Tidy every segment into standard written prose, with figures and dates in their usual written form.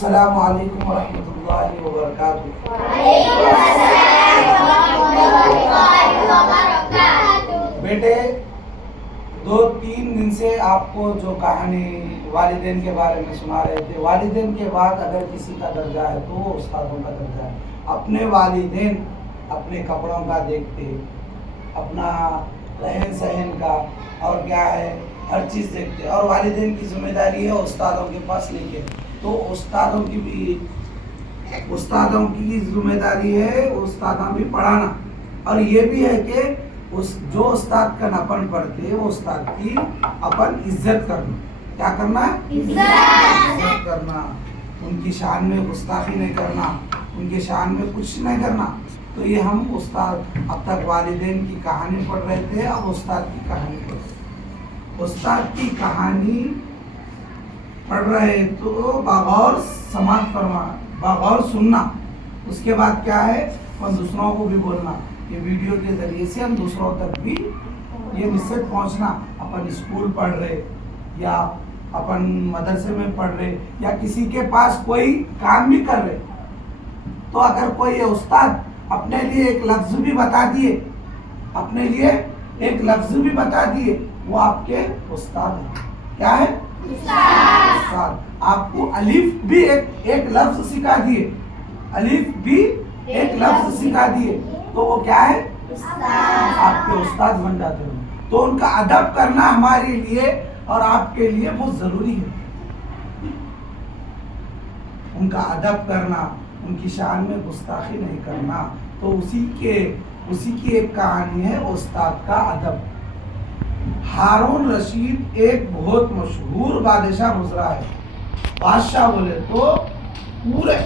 السلام علیکم ورحمۃ اللہ وبرکاتہ۔ بیٹے 2-3 دن سے آپ کو جو کہانی والدین کے بارے میں سنا رہے تھے، والدین کے بعد اگر کسی کا درجہ ہے تو وہ استادوں کا درجہ ہے۔ اپنے والدین اپنے کپڑوں کا دیکھتے، اپنا رہن سہن کا اور کیا ہے ہر چیز دیکھتے، اور والدین کی ذمہ داری ہے استادوں کے پاس لے کے، تو استادوں کی ذمہ داری ہے استادوں بھی پڑھانا، اور یہ بھی ہے کہ جو استاد کا نپن پڑھتے وہ استاد کی اپن عزت کرنا۔ کیا کرنا؟ عزت کرنا، ان کی شان میں گستاخی نہیں کرنا، ان کے شان میں کچھ نہیں کرنا۔ تو یہ ہم استاد اب تک والدین کی کہانی پڑھ رہے تھے، اب استاد کی کہانی پڑھ رہے تھے۔ استاد کی کہانی پڑھ رہے تو بغور سماعت فرما، بغور سننا، اس کے بعد کیا ہے اور دوسروں کو بھی بولنا۔ یہ ویڈیو کے ذریعے سے ہم دوسروں تک بھی یہ میسج پہنچنا۔ اپن اسکول پڑھ رہے یا اپن مدرسے میں پڑھ رہے یا کسی کے پاس کوئی کام بھی کر رہے، تو اگر کوئی استاد اپنے لیے ایک لفظ بھی بتا دیے، اپنے لیے ایک لفظ بھی بتا دیے، وہ آپ کے استاد ہیں۔ کیا ہے؟ استاد۔ آپ کو الف بھی ایک لفظ سکھا دیے، الف بھی ایک لفظ سکھا دیے، تو وہ کیا ہے؟ آپ کے استاد بن جاتے ہیں۔ تو ان کا ادب کرنا ہمارے لیے اور آپ کے لیے بہت ضروری ہے۔ ان کا ادب کرنا، ان کی شان میں گستاخی نہیں کرنا، تو اسی کی ایک کہانی ہے استاد کا ادب۔ ہارون رشید ایک بہت مشہور بادشاہ گزرا ہے۔ بادشاہ بولے تو پورے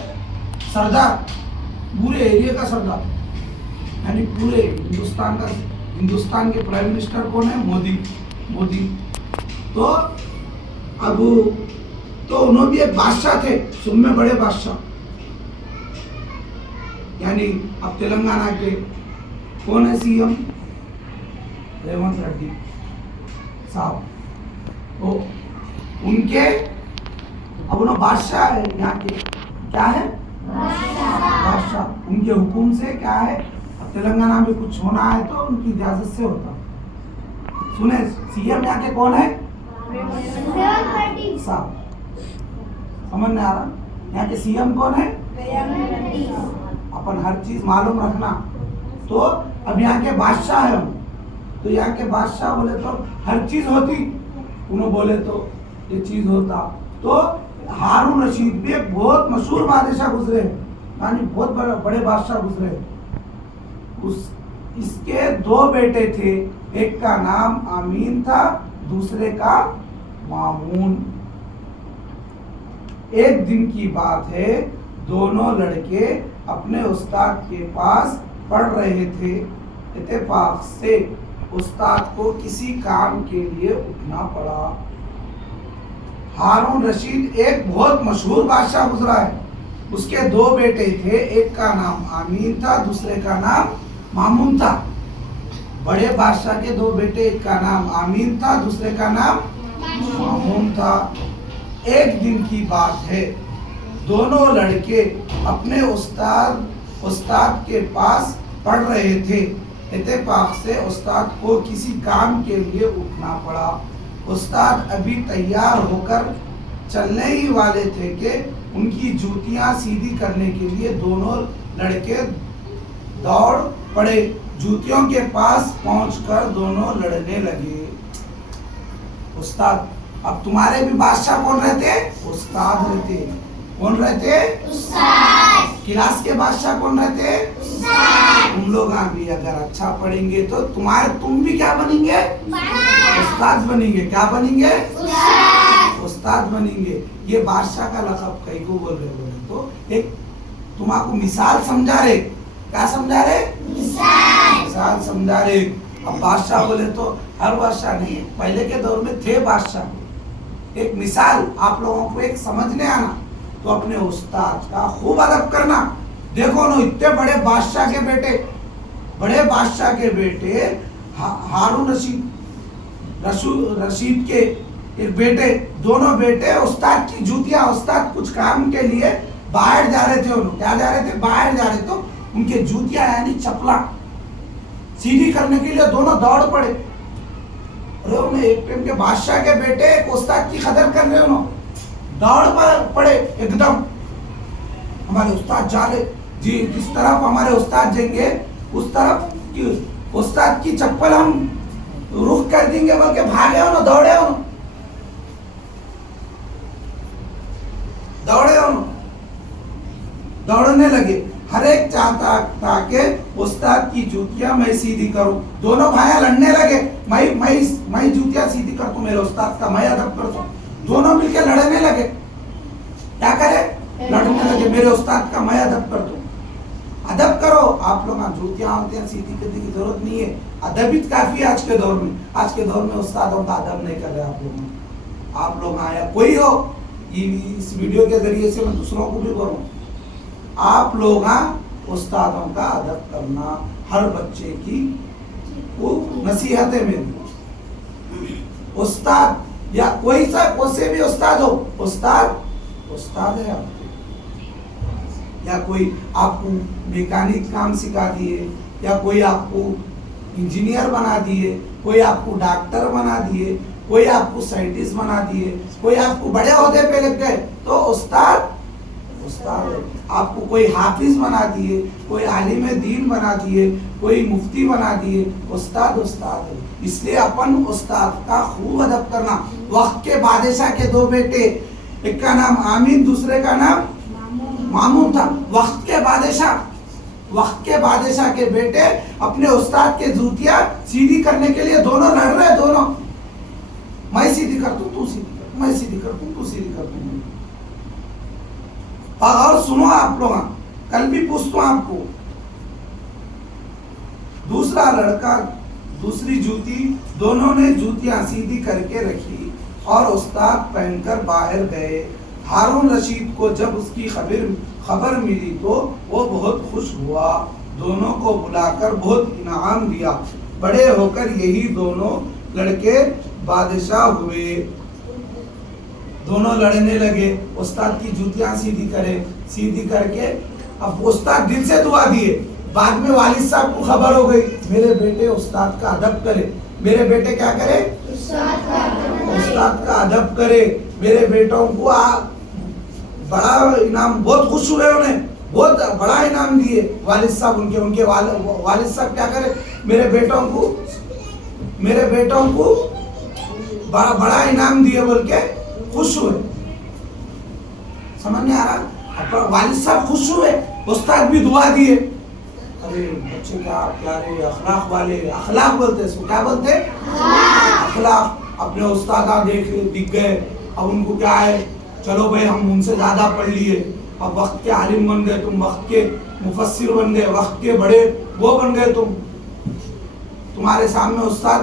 سردار، پورے ایریا کا سردار، یعنی پورے ہندوستان کے پرائم منسٹر کون ہے؟ مودی۔ تو انہوں بھی ایک بادشاہ تھے، سب میں بڑے بادشاہ، یعنی اب تلنگانہ کے کون ہے سی ایم؟ ریونت ریڈی صاحب۔ تو ان کے اب انہوں بادشاہ ہے، یہاں کے کیا ہے؟ بادشاہ۔ ان کے حکم سے کیا ہے، اب تلنگانہ میں کچھ ہونا ہے تو ان کی اجازت سے ہوتا۔ سنیں، سی ایم یہاں کے کون ہے؟ صاحب۔ سمجھ نہیں آ رہا؟ یہاں کے سی ایم کون ہے؟ اپن ہر چیز معلوم رکھنا۔ تو اب یہاں کے بادشاہ ہیں، تو یہاں کے بادشاہ بولے تو ہر چیز ہوتی، انہوں بولے تو یہ چیز ہوتا۔ تو ہارون رشید بھی ایک بہت مشہور بادشاہ گزرے، یعنی بہت بڑے بادشاہ گزرے۔ اس کے 2 بیٹے تھے، ایک کا نام امین تھا، دوسرے کا مامون۔ ایک دن کی بات ہے، دونوں لڑکے اپنے استاد کے پاس پڑھ رہے تھے۔ اتفاق سے استاد کو کسی کام کے لیے اٹھنا پڑا۔ ہارون رشید ایک بہت مشہور بادشاہ گزرا ہے، اس کے 2 بیٹے تھے، ایک کا نام امین تھا، دوسرے کا نام مامون تھا۔ بڑے بادشاہ کے 2 بیٹے، ایک کا نام امین تھا، دوسرے کا نام مامون تھا۔ ایک دن کی بات ہے، دونوں لڑکے اپنے استاد کے پاس پڑھ رہے تھے۔ اتفاق سے استاد کو کسی کام کے لیے اٹھنا پڑا۔ استاد ابھی تیار ہو کر چلنے ہی والے تھے کہ ان کی جوتیاں سیدھی کرنے کے لیے دونوں لڑکے دوڑ پڑے۔ جوتیوں کے پاس پہنچ کر دونوں لڑنے لگے۔ استاد، اب تمہارے بھی بادشاہ کون رہتے؟ استاد رہتے۔ کون رہتے؟ استاد۔ کلاس کے بادشاہ کون رہتے؟ استاد۔ تم لوگ بھی اگر اچھا پڑھیں گے تو تم بھی کیا بنیں گے؟ استاد بنیں گے۔ کیا بنیں گے؟ استاد بنیں گے۔ یہ بادشاہ کا لقب کئی کو بول رہے تو ایک تم آپ کو مثال سمجھا رہے۔ کیا سمجھا رہے؟ مثال سمجھا رہے۔ اب بادشاہ بولے تو ہر بادشاہ نہیں، پہلے کے دور میں تھے بادشاہ۔ ایک مثال آپ لوگوں کو ایک سمجھنے آنا، تو اپنے استاد کا خوب ادب کرنا۔ دیکھو نا، اتنے بڑے بادشاہ کے بیٹے ہارون رشید کے ایک بیٹے, دونوں بیٹے استاد کی جوتیاں, استاد کچھ کام کے لیے باہر جا رہے تھے, انہوں کیا جا رہے تھے, باہر جا رہے تھے, ان کے جوتیاں یعنی چپلا سیدھی کرنے کے لیے دونوں دوڑ پڑے. ایک ٹائم کے بادشاہ کے بیٹے ایک استاد کی قدر کر رہے, انہوں دوڑ پڑے ایک دم, ہمارے استاد جا رہے جی, جس طرف ہمارے استاد جائیں گے اس طرف استاد کی چپل ہم رخ کر دیں گے, بلکہ بھاگے انہوں, دوڑے انہوں, دوڑنے لگے. ہر ایک چاہتا تھا کہ استاد کی جوتیاں میں سیدھی کروں. دونوں بھائی لڑنے لگے, میں جوتیاں سیدھی کرتا ہوں, میرے استاد کا میں ادب کرتا ہوں. دونوں مل کے لڑنے لگے. کیا کرے, لڑنے لگے. میرے استاد کا میں ادب کرتا ہوں. ادب کرو, آپ لوگ جوتیاں سیدھی کرنے کی ضرورت نہیں ہے, ادب ہی کافی ہے آج کے دور میں. آج کے دور میں استادوں کا ادب نہیں کر رہے آپ لوگ آیا کوئی ہو, اس ویڈیو کے ذریعے سے میں دوسروں کو بھی بولوں, آپ لوگ استادوں کا ادب کرنا, ہر بچے کی وہ نصیحت ہے میری. استاد یا کوئی سے بھی استاد ہو, استاد ہے آپ, یا کوئی آپ کو میکینک کام سکھا دیے, یا کوئی آپ کو انجینئر بنا دیے, کوئی آپ کو ڈاکٹر بنا دیے, کوئی آپ کو سائنٹسٹ بنا دیے, کوئی آپ کو بڑے عہدے پہ لگ گئے, تو استاد ہے. آپ کو کوئی حافظ بنا دیے, کوئی عالم دین بنا دیے, کوئی مفتی بنا دیے, استاد ہے. اس لیے اپن استاد کا خوب ادب کرنا. وقت کے بادشاہ کے دو بیٹے, ایک کا نام آمین, دوسرے کا نام مامون تھا. وقت کے بادشاہ کے بیٹے اپنے استاد کے جوتیاں سیدھی کرنے کے لیے دونوں لڑ رہے, دونوں, میں سیدھی کرتا ہوں تو سیدھی کر, میں سیدھی کرتا ہوں تو سیدھی کرتا ہوں. اور سنو آپ لوگ, کل بھی پوچھتا ہوں آپ کو, دوسرا لڑکا دوسری جوتی, دونوں نے جوتیاں سیدھی کر کے رکھی اور استاد پہن کر باہر گئے. ہارون رشید کو جب اس کی خبر ملی تو وہ بہت خوش ہوا, دونوں کو بلا کر بہت انعام دیا. بڑے ہو کر یہی دونوں لڑکے بادشاہ ہوئے. دونوں لڑنے لگے, استاد کی جوتیاں سیدھی کر کے, اب استاد دل سے دعا دیے. بعد میں والد صاحب کو خبر ہو گئی, میرے بیٹے استاد کا ادب کرے, میرے بیٹے کیا کرے, استاد کا ادب کرے. میرے بیٹوں کو بڑا انعام, بہت خوش ہوئے, انہیں بہت بڑا انعام دیے والد صاحب. ان کے والد صاحب کیا کرے, میرے بیٹوں کو بڑا انعام دیے بول کے خوش ہوئے. سمجھ نہیں آ رہا, والد صاحب خوش ہوئے, استاد بھی دعا دیے. ارے بچے کیا پیارے اخلاق والے, اخلاق بولتے اس کو, کیا بولتے, اخلاق. اپنے استاد دکھ گئے, اب ان کو کیا ہے, چلو بھائی ہم ان سے زیادہ پڑھ لیے, اب وقت کے عالم بن گئے تم, وقت کے مفسر بن گئے, وقت کے بڑے وہ بن گئے تم, تمہارے سامنے استاد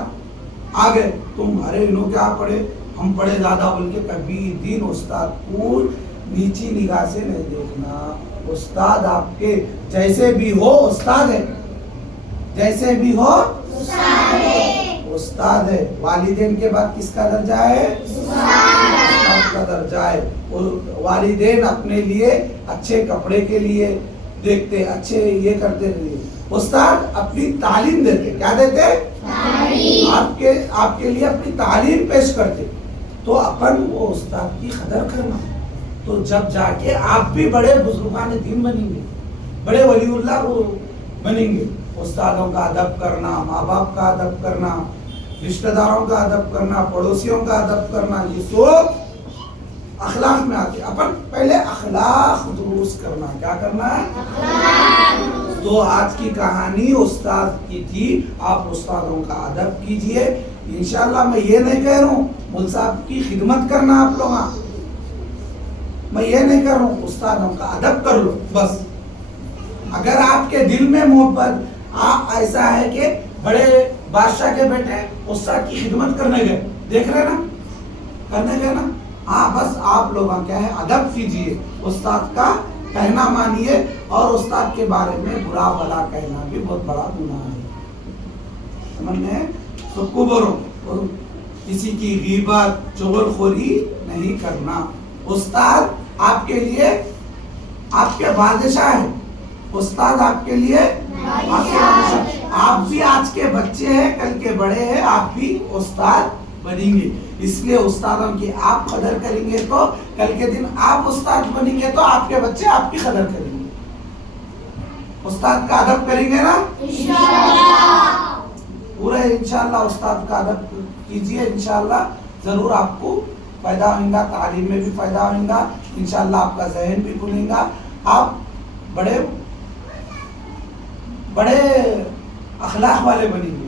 آ گئے, تم ارے انہوں کیا پڑھے, ہم پڑھے زیادہ بول کے کبھی دن استاد کو نیچی نگاہ سے نہیں دیکھنا. استاد آپ کے جیسے بھی ہو استاد ہے, جیسے بھی ہو استاد ہے. والدین کے بعد کس کا درجہ ہے, استاد کا درجہ ہے. والدین اپنے لیے اچھے کپڑے کے لیے دیکھتے, اچھے یہ کرتے رہے, استاد اپنی تعلیم دیتے, کیا دیتے, آپ کے لیے اپنی تعلیم پیش کرتے. تو اپن وہ استاد کی قدر کرنا, تو جب جا کے آپ بھی بڑے بزرگان دین بنیں گے, بڑے ولی اللہ بنیں گے. استادوں کا ادب کرنا, ماں باپ کا ادب کرنا, رشتہ داروں کا ادب کرنا, پڑوسیوں کا ادب کرنا, یہ سب اخلاق میں آتے. اپن پہلے اخلاق درست کرنا, کیا کرنا ہے. تو آج کی کہانی استاد کی تھی, آپ استادوں کا ادب کیجئے. انشاءاللہ میں یہ نہیں کہہ رہا ہوں مول صاحب کی خدمت کرنا آپ لوگ, میں یہ نہیں کر رہا ہوں, استادوں کا ادب کر لو بس. اگر آپ کے دل میں محبت ایسا ہے کہ بڑے بادشاہ کے بیٹے استاد کی خدمت کرنے گئے, دیکھ رہے نا, کرنے گئے نا, ہاں بس آپ لوگ کیا ہے, ادب کیجئے, استاد کا کہنا مانیے. اور استاد کے بارے میں برا بھلا کہنا بھی بہت بڑا گناہ ہے. سمجھ میں سب کو بولو, کسی کی غیبت چغلخوری نہیں کرنا. استاد آپ کے لیے آپ کے بادشاہ ہیں. استاد آپ کے لیے آپ کے بادشاہ. آپ بھی آج کے بچے ہیں, کل کے بڑے ہیں, آپ بھی استاد بنیں گے. اس لیے استادوں کی آپ قدر کریں گے تو کل کے دن آپ استاد بنیں گے تو آپ کے بچے آپ کی قدر کریں گے. استاد کا ادب کریں گے نا انشاءاللہ. پورے انشاءاللہ استاد کا ادب کیجئے. انشاءاللہ ضرور آپ کو فائدہ ہوئے گا, تعلیم میں بھی فائدہ ہوئے گا. انشاءاللہ آپ کا ذہن بھی کھلے گا, آپ بڑے بڑے اخلاق والے بنیں گے.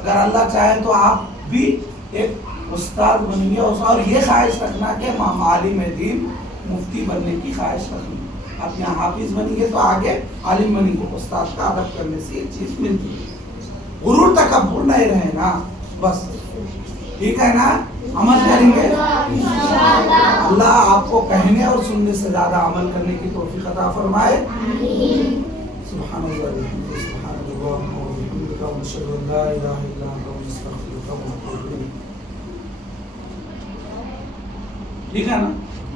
اگر اللہ چاہے تو آپ بھی ایک استاد بنیں گے. اور یہ خواہش رکھنا کہ عالم دین مفتی بننے کی خواہش رکھنا. آپ یہاں حافظ بنیں گے تو آگے عالم بنیں گے. استاد کا ادب کرنے سے یہ چیز ملتی ہے. غرور تکبر نہیں رہے نا, بس ٹھیک ہے نا. عمل کریں گے اللہ آپ کو کہنے اور سننے سے زیادہ عمل کرنے کی توفیق عطا فرمائے. سبحان اللہ سبحان اللہ وبحمدہ ونشهد ان لا الہ الا انت نستغفرک ونتوب الیک. ٹھیک ہے نا.